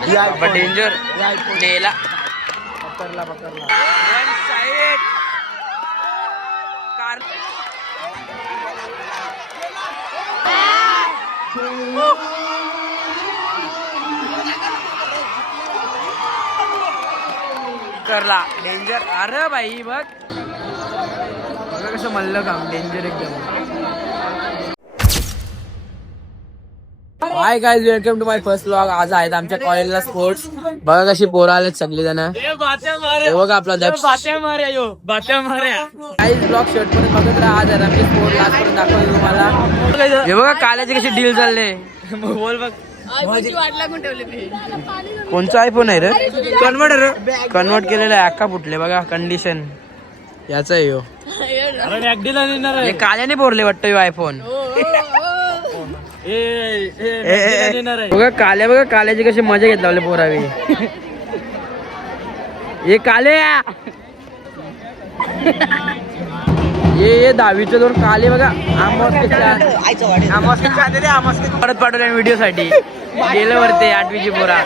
Danger नेला पकडला पकडला. करला. डेंजर अरे भाई बघ. कसं मल्ल काम डेंजर एकदम. Hi guys welcome to my first blog आज आहेत आमच्या कॉलेजला स्पोर्ट्स बघा कशी पोरं आलेत सगळी जण हे बघा आपला दक्ष. काहीच ब्लॉग शर्ट पर्यंत बघत राहा. आज आहेत आमचे स्पोर्ट लास्ट पर्यंत दाखवतो तुम्हाला. हे बघा काल्याची कशी डील चालले. बोल बघ. कोणचा आयफोन आहे रे? कन्वर्ट रे. कन्वर्ट केलेला आहे. अख्खा फुटले बघा. कंडिशन याचा आहे. हे काल्याने बोरले वाटतं आयफोन बघा काल्या बघा काल्याची कशी मजा घेत लावले पोरावी. हे काल्या. ये ये दहावीचे दोन काले बघा. परत पाठवले व्हिडिओ साठी गेलं वरते आठवीची पोरा.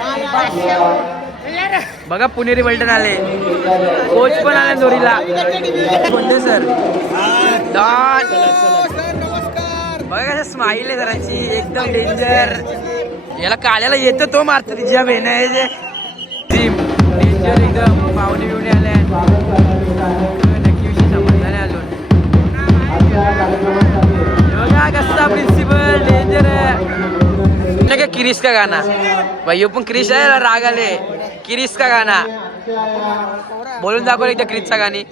बघा पुणेरी पलटण आले. कोच पण आले दोरीला. कोणते सर? बघा कसं स्माईल आहे जराची एकदम डेंजर याला काल्याला येतं तो मारतो तिच्या बेन डेंजर एकदम. पाहुणे बिवणे आले नक्की विषय समजला नाही बघा कसा प्रिन्सिपल डेंजर आहे. का किरीस का गाना भाई पण क्रिश आहे राग आले. किरीस का गाना बोलून दाखव एकदा क्रिसचा गाणी.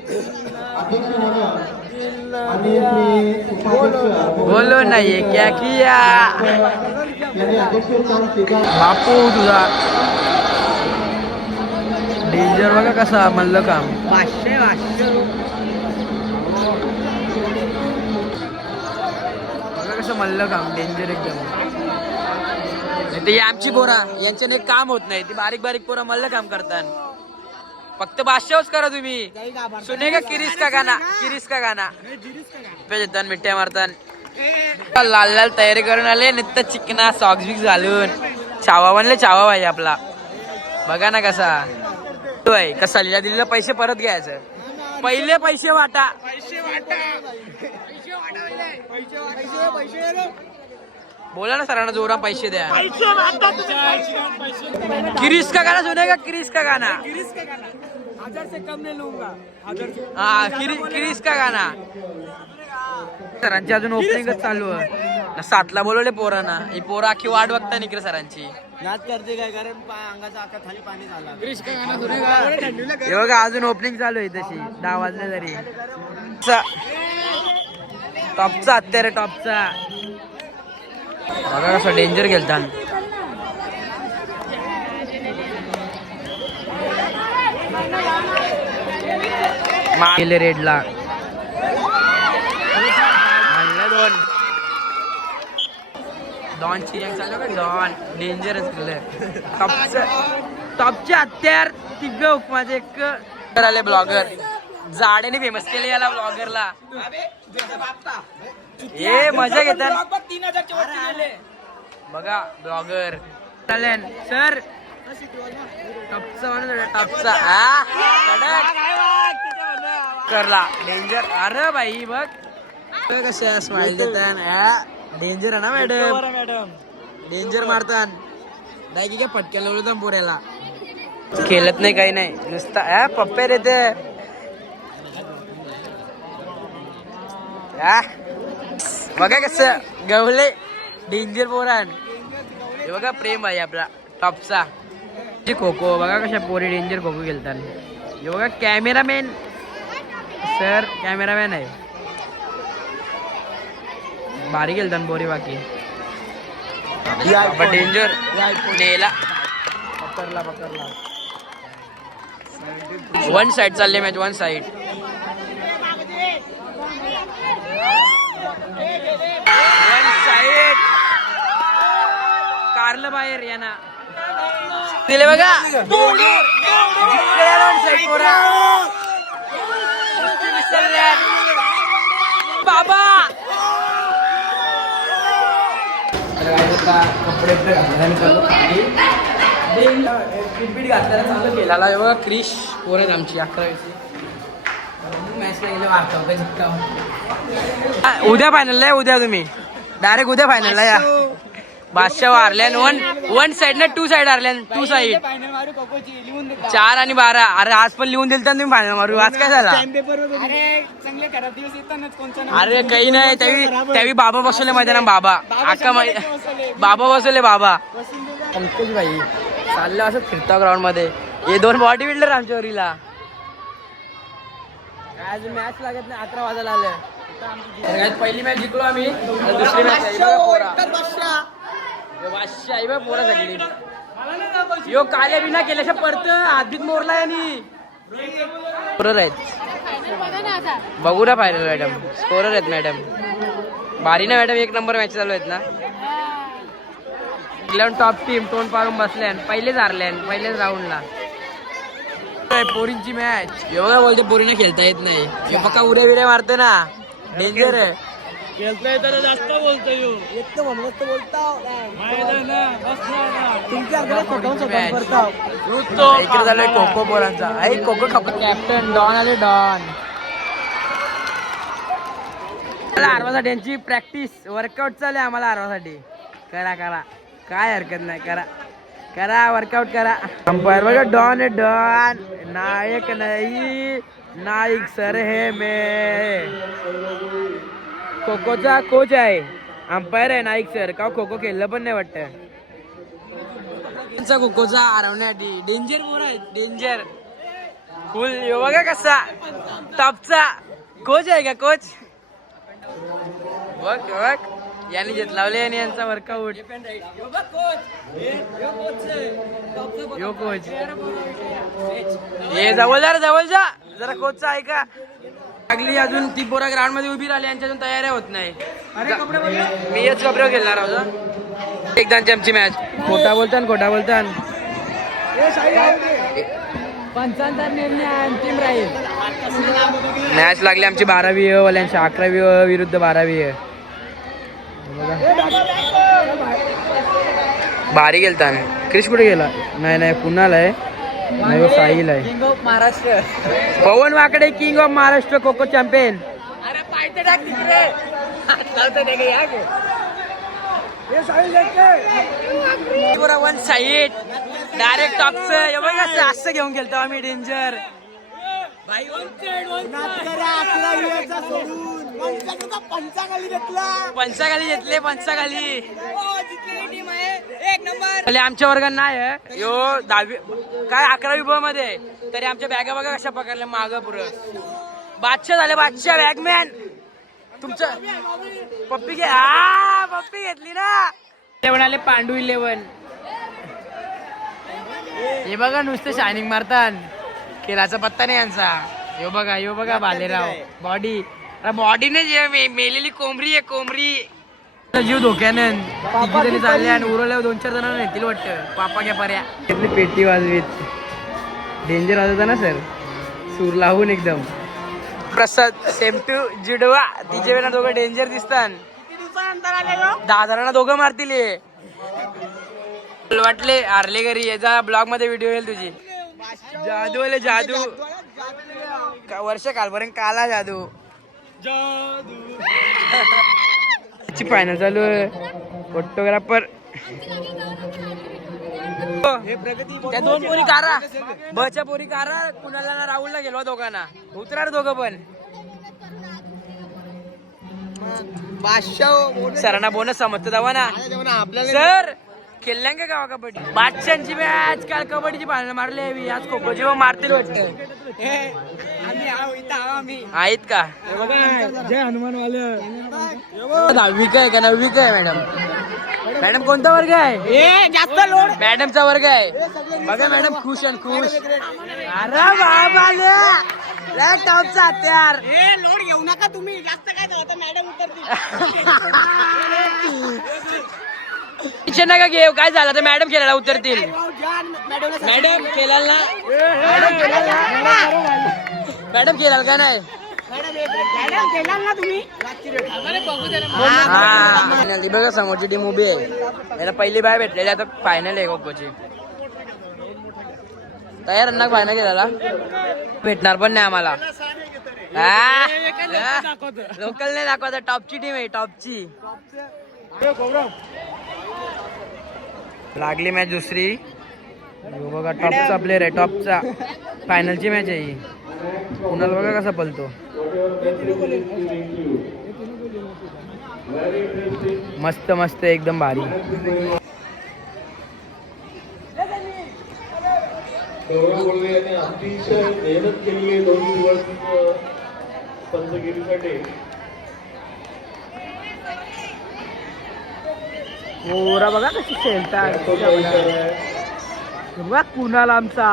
बोलो नाही क्या किया? बापू तुझा. डेंजर बघा कसा म्हणलं काम. पाचशे पाचशे बघा कसं म्हणलं काम डेंजर एकदम. नाही ते आमची पोरा यांच्याने काम होत नाही. ती बारीक बारीक पोरं मल्ल काम करतात फक्त बादशाहच करा तुम्ही. सुने का किरीस का गाना किरीस का गाना पे येतात मिठ्या मारतात लाल लाल तयारी करून आले नित्त चिकना सॉक्स बिक्स घालून. चावा म्हणले चावा पाहिजे आपला. बघा ना कसा. तो आहे कसा लिहिला दिलेला पैसे परत घ्यायचं. पहिले पैसे वाटा. बोला ना सरांना जोरा पैसे द्या. किरीस का गाना सुने का? किरीस का गाना हा किरी किरीस का गाना सरांची अजून ओपनिंगच चालू आहे. सातला बोलवले पोरांना. ही पोरं अख्खी वाट बघता निकडे सरांची. नाच करते काय? कारण अंगाचा आका खाली पाणी झाला. हे बघा अजून ओपनिंग चालू आहे तशी. दहा वाजले तरी. टॉपचा हत्यार आहे टॉपचा. बघा कसं डेंजर गेलता. गेले रेडला दोन. डॉन चिरिंग चालू का डॉन डेंजरच केलं टॉपचं टॉपचे हत्यार तिघ माझे एक आले ब्लॉगर जाड्याने फेमस केले याला ब्लॉगरला ए मजा घेतात बघा ब्लॉगर चालेल. सर टॉपचा म्हणून. करला. डेंजर अरे भाई बघ. कसे स्माइल देतात डेंजर आहे ना मॅडम मॅडम डेंजर मारतात नाही की काय पटक्या लावलं पोऱ्याला. खेळत नाही काही नाही. नुसता हा पप्पे रे ते हा? बघा कस गवले डेंजर पोरान हे बघा प्रेम आहे आपला टॉपचा खो खो बघा कशा पोरी डेंजर खो खो खेळतात हे बघा कॅमेरामॅन सर कॅमेरामॅन आहे भारी खेळतात पोरी बाकी डेंजर नेला पकडला पकडला वन साइड चालले match one side one side कारलं बाहेर यांना दिले बघा पोरा बाबा कपडे केला बघा क्रिश आमची अकरावीची मॅचला गेलं वाटतं का जिंकता उद्या फायनलला उद्या तुम्ही डायरेक्ट उद्या फायनलला या बादशाह हारल्यान वन वन साइड ना टू साइड हारल्यान टू साइड फायनल मारू कोकोची लिहून देता चार आणि बारा. अरे आज पण लिहून दिलं तर तुम्ही फायनल मारू. आज काय झाला? अरे चांगले खराब दिवस येतानाच कोणचा अरे काही नाही त्यावेळी त्यावेळी बाबा बसवले मैदानात बाबा. अक्का बाबा बसवले बाबा. पंकज भाई चाललं असं फिरता ग्राउंडमध्ये. हे दोन बॉडी बिल्डर आमच्या वरीला आज मॅच लागत नाही अकरा वाजायला आलं. पहिली मॅच जिंकलो आम्ही दुसरी मॅच बघा पोरा. सगळी. यो काल्या बिना केल्याच्या परत हातबीत मोरला यांनी. स्कोरर आहेत. बघा ना फायनल मॅडम स्कोरर आहेत मॅडम भारी ना मॅडम एक नंबर मॅच चालू आहेत ना. इंग्लंड टॉप टीम तोंड पाडून बसल्यान पहिलेच हारल्यान पहिलेच राऊंडला पोरींची मॅच एवढा बोलते पोरीने खेळता येत नाही. पक्का उड्या बिऱ्या मारतो ना. डेंजर आहे. इकडे झालोय कोको पोरांचा. आई कोको खप कॅप्टन डॉन आले डॉन मला आरवासाठी यांची प्रॅक्टिस वर्कआउट चालू आहे आम्हाला आरवासाठी करा करा. काय हरकत नाही करा. करा वर्कआउट करा. अंपायर बघा डॉन आहे डॉन नायक नाही. नाईक सर हे मे। खोखोचा कोच आहे अंपायर आहे नाईक सर। का खो खो खेळलं पण नाही वाटतं खो खोचा हरवण्यासाठी डेंजर मोर आहे डेंजर फुल यो बघा कसा? टॉपचा कोच आहे का कोच बघ बघ यांनी घेत लावले आणि यांचा वर्कआउट. यो कोच हे जवळ जा जवळ जा. जरा कोचचा ऐका. लागली अजून ती पोरा ग्राउंडमध्ये उभी राहिली यांच्या अजून तयारी होत नाही. मी हेच कपडे खेळणार आहोत एकदाची आमची मॅच खोटा बोलतान खोटा बोलतान. पंचांचा निर्णय अंतिम राहील. मॅच लागली आमची बारावी वाल्यांची अकरावी विरुद्ध बारावी अ भारी गेलता क्रिश कुठे गेला? नाही नाही पुण्याला आहे. नाही साहिल आहे. King of Maharashtra Pawan Wakade king of Maharashtra kho champion अरे पायथे टाक तिकडे. लावतो नाही का या गे. वन साईड डायरेक्ट टॉपच असं असं घेऊन गेलतो आम्ही डेंजर पंचाखाली घेतले. पंचाखाली भले आमच्या वर्गात नाही आहे. यो दहावी काय अकरावी ब मध्ये? तरी आमच्या बॅगा बघा कशा पकडल्या माग पुरं बादशाह झाले बादशाह बॅगमॅन तुमचं पप्पी घे हा पप्पी घेतली ना. इलेव्हन आले पांडू इलेव्हन. हे बघा नुसतं शायनिंग मारतात. खेळाचा पत्ता नाही यांचा. यो बघा यो बघा भालेराव बॉडी बॉडीने जे मेलेली कोंबरी आहे कोंबरी. जीव धोक्यानं तिघी जणी चालले आणि उरवल्या दोन चार जणांना नेतील वाटतं. पापा घ्या पर्या. पेटी वाजवीत. डेंजर वाजवता ना सर सूर लावून एकदम. प्रसाद सेम टू जिडवा तिचे वेळा दोघं डेंजर दिसतात. दहा जणांना दोघं मारतील. तुला वाटले हारले घरी. याचा ब्लॉगमध्ये व्हिडिओ येईल तुझी. जादू आले जादू. का- वर्ष कालपर्यंत काला जादू. फायनल चालू आहे. फोटोग्राफर त्या दोन पोरी कारा. बच्या पोरी कारा. कुणाला ना राहुलला गेलो दोघांना. उतरा दोघं पण. सरांना बोनस समजतं दवा ना सर खेळल्या का गावा कबड्डी. बादशांची मॅच काल कबड्डीची पाळणं मारली आहे आज खो खोची मारतील वाटतं. आहेत का जय हनुमान वाले दहावी काय का नववी काय मॅडम मॅडम कोणता वर्ग आहे जास्त लोड मॅडमचा वर्ग आहे बघा मॅडम खुश आणि खुश अरे बाबा टॉपचा हत्यार ए लोड घेऊ नका तुम्ही जास्त काय होतं मॅडम टेन्शन नका घेऊ काय झालं तर मॅडम खेळायला उतरतील मॅडम खेळाल ना मॅडम ना खेळाल का नाही हा फायनल बघा समोरची टीम उभी आहे. याला पहिली बाय भेटलेली आता फायनल आहे कोकोची तयार अन्ना फायनल केला भेटणार पण नाही आम्हाला. लोकल नाही दाखवता टॉपची टीम आहे टॉपची लागली मॅच दुसरी. बघा टॉपचा प्लेअर आहे टॉपचा फायनलची मॅच आहे ही. कुणाला बघा कसा पलतो. मस्त मस्त एकदम भारी. अतिशय मेहनत केली आहे दोन दिवस अ, पंचगिरीसाठी. पोरा बघा कशी खेळतात. बघा कुणाला आमचा.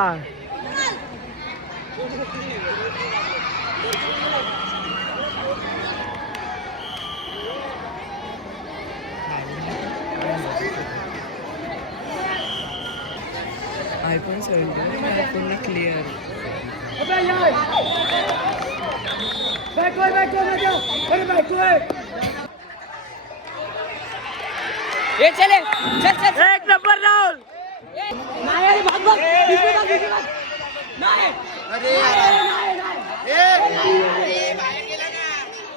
आयफोन सेव्हन्टीन आयफोन क्लिअर ये चले. चल चल. एक नंबर राहुल.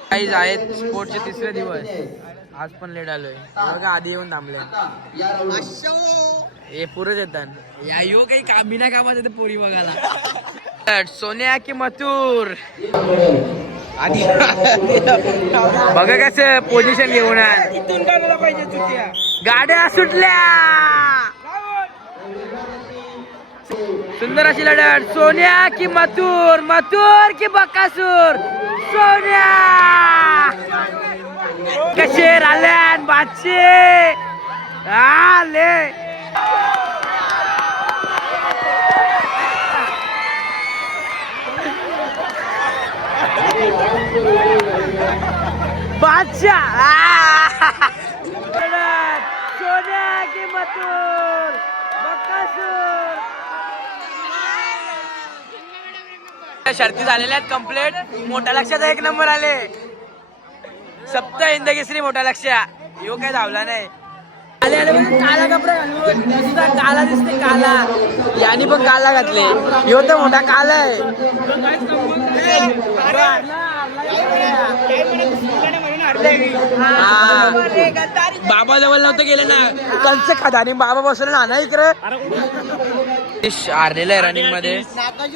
काही आहेत स्पोर्टचे तिसरे दिवस. आज पण लेट आलोय. बघा आधी येऊन थांबले? हे पुरच येतात या यो काही काम बिना कामाचं ते पोरी बघायला. सोन्या की मथुर. आधी बघा कसं पोझिशन घेऊन गाड्या सुटल्या. सुंदर अशी लढत. सोन्या की मथुर मथुर की बकासूर. सोन्या. कसे आल्यान बादशे? आले. बादशाह! सोन्या की बकासूर शर्ती झालेल्या आहेत कंप्लीट मोठ्या लक्षाचा एक नंबर आले. सप्त इंदकेसरी मोठ्या लक्ष यो काय धावला नाही. आले आले बघा, काला कपडा घालून काला दिसते काला. याने पण काला घातले. यो तर मोठा काला आहे. बाबा जवळ नव्हतं गेले ना. कंच खात आणि बाबा बसले ना ना इकडे. हारलेलं आहे रनिंगमध्ये.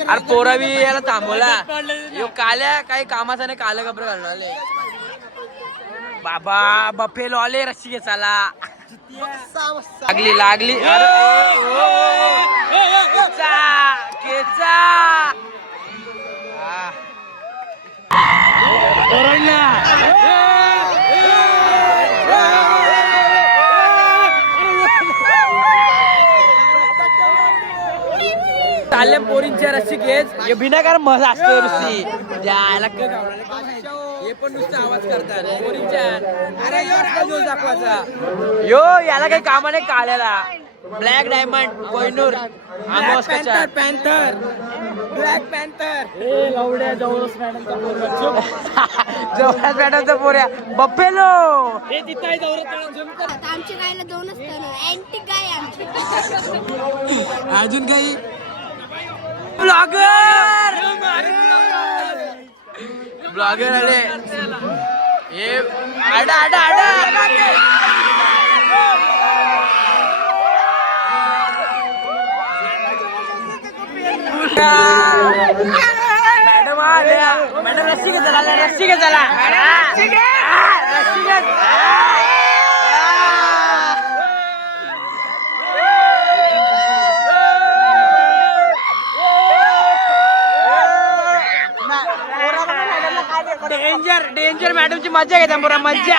अरे पोरा बी याला थांबवला. यो काल्या काही कामाचा नाही काला कपडे घालणार बाबा बफेलो आले रस्सी घेचाला लागली लागली अरे, ओ, ओ, ओ. केचा, केचा. आ. चालले पोरींच्या रस्सी. हे बिनाकार मजा असते रस्सी जायला. हे पण नुसतं आवाज करतात. पोरींच्या. अरे यो दाखवायचा. यो याला काही कामा नाही काढायला. Black diamond Kohinoor panther panther black panther जवळच मॅडमचा पोऱ्या बप्पेलो. आमची गायला दोनच आहे आमची. अजून काही? ब्लॉगर! ब्लॉगर आले हे आडा आडा आडा. मॅडम आल्या. मॅडम रस्सी घेत झाला रस्सी घेत झाला रस्सी घेत. डेंजर डेंजर मॅडमची मजा घेता बरं मज्जा.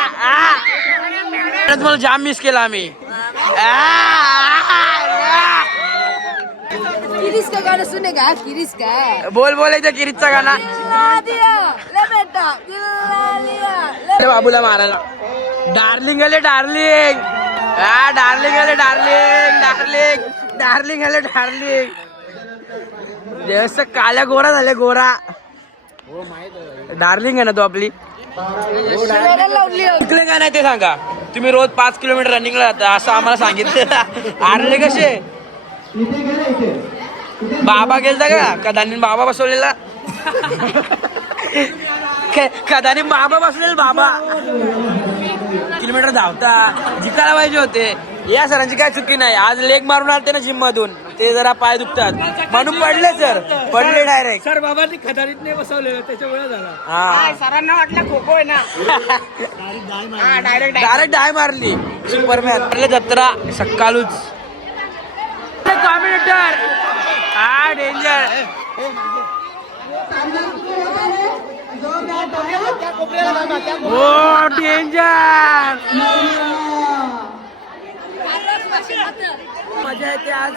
मॅडम मला जाम मिस केला आम्ही. किरीस का गाणं सुनेगा किरीस का? आ. बोल बोलायचं किरीतचा गाणा. बाबूला मारायला. डार्लिंग आले डार्लिंग हा डार्लिंग आले डार्लिंग डार्लिंग डार्लिंग आले डार्लिंग जस काल्या गोरा झाले गोरा. डार्लिंग आहे ना तो आपली? लावली इकडे काय नाही ते सांगा. तुम्ही रोज पाच किलोमीटर रनिंगला जाता असं आम्हाला सांगितलं. आरले कसे? बाबा गेलता का? कदानी बाबा बसवलेला? कदानी बाबा बसलेला बाबा. किलोमीटर धावता. जिंकायला पाहिजे होते. या सरांची काय चुकी नाही. आज लेग मारून आलते ना जिम मधून ते जरा पाय दुखतात. म्हणून पडले सर. पडले डायरेक्ट सर बाबांनी खदारीत नाही बसवलेलं. त्याच्यामुळे झाला. हा. सरांना वाटलं खो खो आहे ना? डायरेक्ट डायरेक्ट डाय. मारली. सुपरमॅन आपल्या जत्रा. सकाळूच. कॉम्बिनेटर हा डेंजर हो डेंजर मजा येते आज.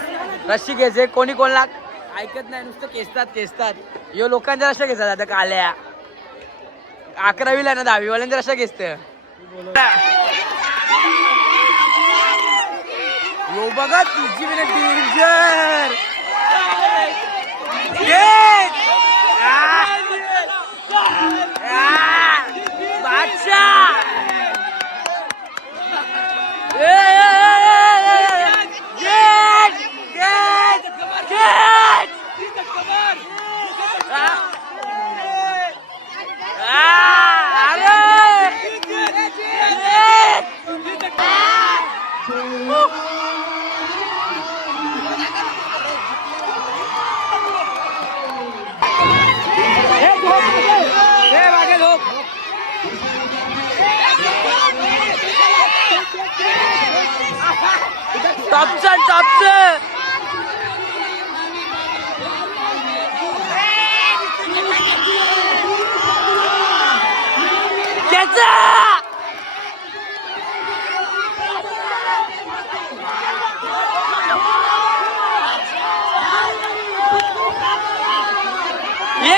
रस्सी घ्यायचे कोणी कोणला ऐकत नाही नुसतं केसतात केसतात. यो लोकांच्या रस्त्या घेतात आता काल्या. अकरावीला ना दहावी वाल्यांच्या रस्त्या घेसत यो बघा तुझी मिनिट डेंजर बादशाह! Come on!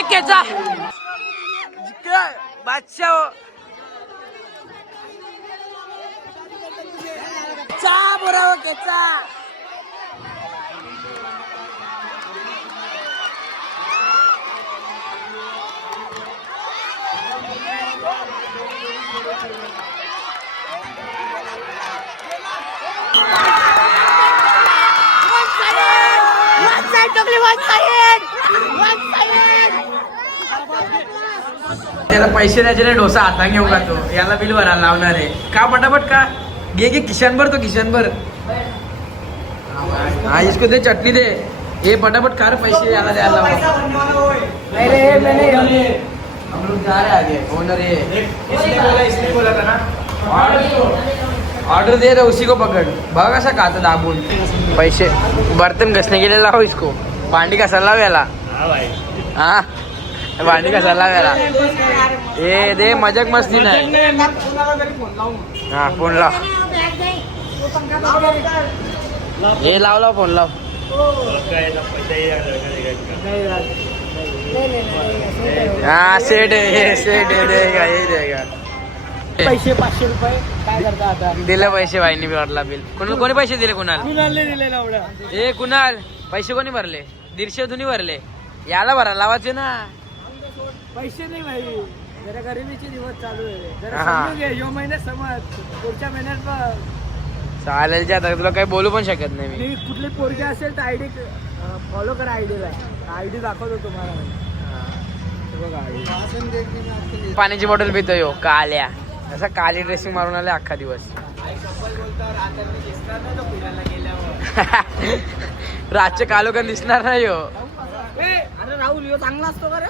एक याचा बादशाह चा बरोबर केचा One side, one side. One side. त्याला पैसे द्यायचे नाही डोसा हाता घेऊ का तो याला बिल भरायला लावणार आहे. का पटापट का? घे घे किशन भर तो किशन भर हा इसको दे चटणी दे. हे पटापट कार पैसे याला द्यायला लाव. हम लोग जा रहे हैं आगे. ओनर ये ऑर्डर दे रहे उसी को पकड़. बघ कसा खाता दाबून. पैसे. बर्तन घसने गेले लाव इसको. भांडी कसायला लाव याला. हा? भांडी कसायला लाव याला ए दे मजाक मस्ती नाही. हा फोन लाव. हे लाव लाव फोन लाव. हा सेट आहे हे सेट आहे हे पैसे पाचशे रुपये काय करता आता? दिलं पैसे वाहिनी भरला बिल. कोणी कोणी पैसे दिले कुणाल? कुणाला दिले ना ए कुणाल? पैसे कोणी भरले? दीडशे तुम्ही भरले. याला भरा लावायचे ना. पैसे नाही भाई. जरा गरिबीचे दिवस चालू आहे. जरा हा. समजून घे यो महिन्यात समज. पुढच्या महिन्यात बघ. चालेल जे आता तुला काही बोलू पण शकत नाही मी. कुठली पोरगी असेल तर आयडी फॉलो करा आयडीला आयडी दाखवतो तुम्हाला. हे बघा. पाण्याची बॉटल पितो यो काल्या. असा काली ड्रेसिंग मारून आले अख्खा दिवस. रातचे कालोकन दिसणार नाही हो ए, अरे राहुल यो चांगला असतो का रे?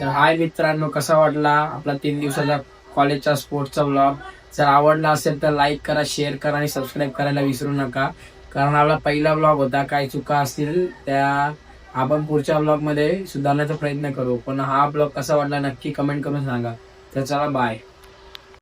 तर हाय मित्रांनो कसा वाटला आपला तीन दिवसाचा कॉलेजचा स्पोर्ट्सचा ब्लॉग जर आवडला असेल तर लाईक करा शेअर करा आणि सबस्क्राईब करायला विसरू नका. कारण आपला पहिला ब्लॉग होता काही चुका असतील त्या आपण पुढच्या ब्लॉगमध्ये सुधारण्याचा प्रयत्न करू. पण हा ब्लॉग कसा वाटला नक्की कमेंट करून सांगा. तर चला बाय